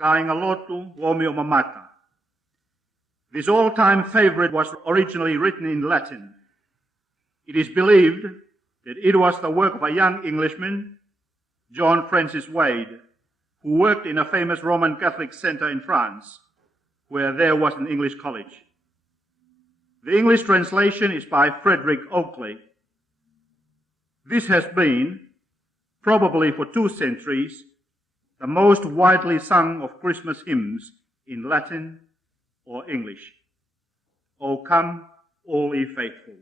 Kaingalotu Womio Mamata. This all-time favorite was originally written in Latin. It is believed that it was the work of a young Englishman, John Francis Wade, who worked in a famous Roman Catholic center in France, where there was an English college. The English translation is by Frederick Oakley. This has been, probably for 2 centuries, the most widely sung of Christmas hymns in Latin or English. O come, all ye faithful.